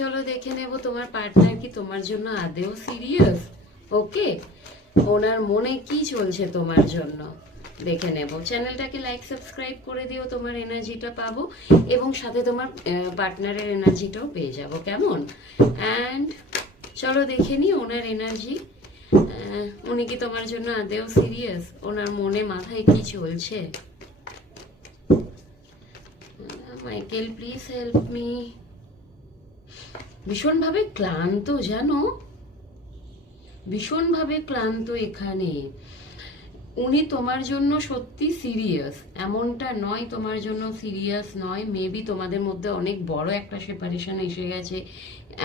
চলো দেখে নেব তোমার পার্টনার কি তোমার জন্য আদেও সিরিয়াস। ওকে, ওনার মনে কি চলছে তোমার জন্য দেখে নেব। চ্যানেলটাকে লাইক সাবস্ক্রাইব করে দিও, তোমার এনার্জিটা পাবো এবং সাথে তোমার পার্টনারের এনার্জিটাও পেয়ে যাব, কেমন? অ্যান্ড চলো দেখে নি ওনার এনার্জি। উনি কি তোমার জন্য আদেও সিরিয়াস? ওনার মনে মাথায় কি চলছে? Michael please help me. ভীষণভাবে ক্লান্ত, জানো, ভীষণভাবে ক্লান্ত এখানে। উনি তোমার জন্য সত্যি সিরিয়াস, এমনটা নয় তোমার জন্য সিরিয়াস নয়। মেবি তোমাদের মধ্যে অনেক বড় একটা সেপারেশন এসে গেছে,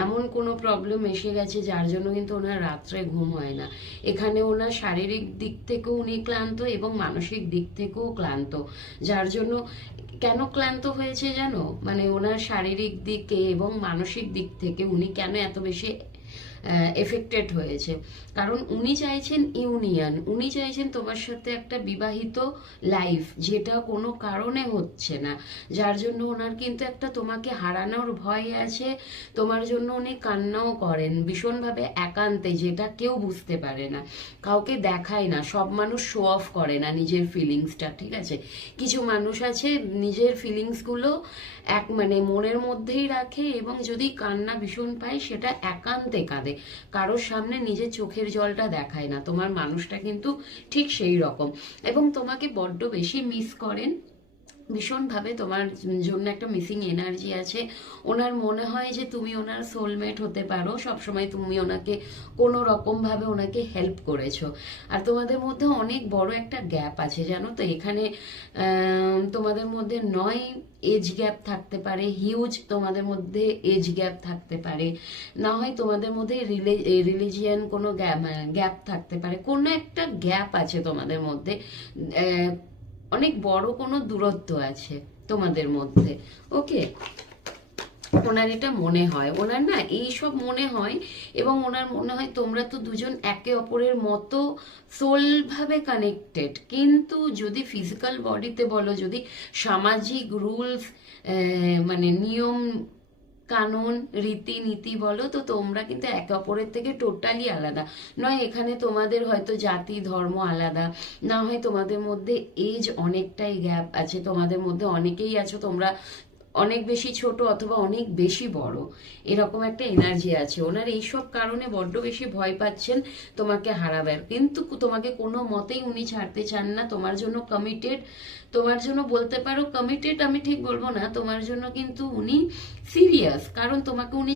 এমন কোনো প্রবলেম এসে গেছে যার জন্য কিন্তু ওনার রাত্রে ঘুম হয় না। এখানে ওনার শারীরিক দিক থেকেও উনি ক্লান্ত এবং মানসিক দিক থেকেও ক্লান্ত। যার জন্য কেন ক্লান্ত হয়েছে জানো, মানে ওনার শারীরিক দিকে এবং মানসিক দিক থেকে উনি কেন এত বেশি এফেক্টেড হয়েছে, কারণ উনি চাইছেন ইউনিয়ন, উনি চাইছেন তোমার সাথে একটা বিবাহিত লাইফ, যেটা কোনো কারণে হচ্ছে না। যার জন্য ওনার কিন্তু একটা তোমাকে হারানোর ভয় আছে। তোমার জন্য উনি কান্নাও করেন ভীষণভাবে একান্তে, যেটা কেউ বুঝতে পারে না, কাউকে দেখায় না। সব মানুষ শো অফ করে না নিজের ফিলিংসটা, ঠিক আছে? কিছু মানুষ আছে নিজের ফিলিংসগুলো মানে মনের মধ্যেই রাখে এবং যদি কান্না ভীষণ পায় সেটা একান্তে কাঁদে, কারোর সামনে নিজের চোখের জলটা দেখায় না। তোমার মানুষটা কিন্তু ঠিক সেই রকম এবং তোমাকে বড্ড বেশি মিস করেন ভীষণভাবে। তোমার জন্য একটা মিসিং এনার্জি আছে। ওনার মনে হয় যে তুমি ওনার সোলমেট হতে পারো, সবসময় তুমি ওনাকে কোনো রকমভাবে ওনাকে হেল্প করেছো। আর তোমাদের মধ্যে অনেক বড় একটা গ্যাপ আছে, জানো তো। এখানে তোমাদের মধ্যে নয় এজ গ্যাপ থাকতে পারে, হিউজ তোমাদের মধ্যে এজ গ্যাপ থাকতে পারে, না হয় তোমাদের মধ্যে রিলিজিয়ান কোনো গ্যাপ থাকতে পারে। কোনো একটা গ্যাপ আছে তোমাদের মধ্যে, অনেক বড় কোনো দূরত্ব আছে তোমাদের মধ্যে। ওকে, ওনার এটা মনে হয়, ওনার না এইসব মনে হয় এবং ওনার মনে হয় তোমরা তো দুজন একে অপরের মতো সোল ভাবে কানেক্টেড, কিন্তু যদি ফিজিক্যাল বডিতে বলো, যদি সামাজিক রুলস মানে নিয়ম কানুন রীতিনীতি বলো, তো তোমরা কিন্তু একে অপরের থেকে টোটালি আলাদা। নয় এখানে তোমাদের হয়তো জাতি ধর্ম আলাদা, না হয় তোমাদের মধ্যে এজ অনেকটাই গ্যাপ আছে, তোমাদের মধ্যে অনেকেই আছো তোমরা অনেক বেশি ছোট অথবা অনেক বেশি বড়, এরকম একটা এনার্জি আছে। ওনার এইসব কারণে বড্ড বেশি ভয় পাচ্ছেন তোমাকে হারাবার, কিন্তু তোমাকে কোনো মতেই উনি ছাড়তে চান না। তোমার জন্য কমিটেড, তোমার জন্য বলতে পারো কমিটেড, আমি ঠিক বলবো না, তোমার জন্য কিন্তু উনি সিরিয়াস, কারণ তোমাকে উনি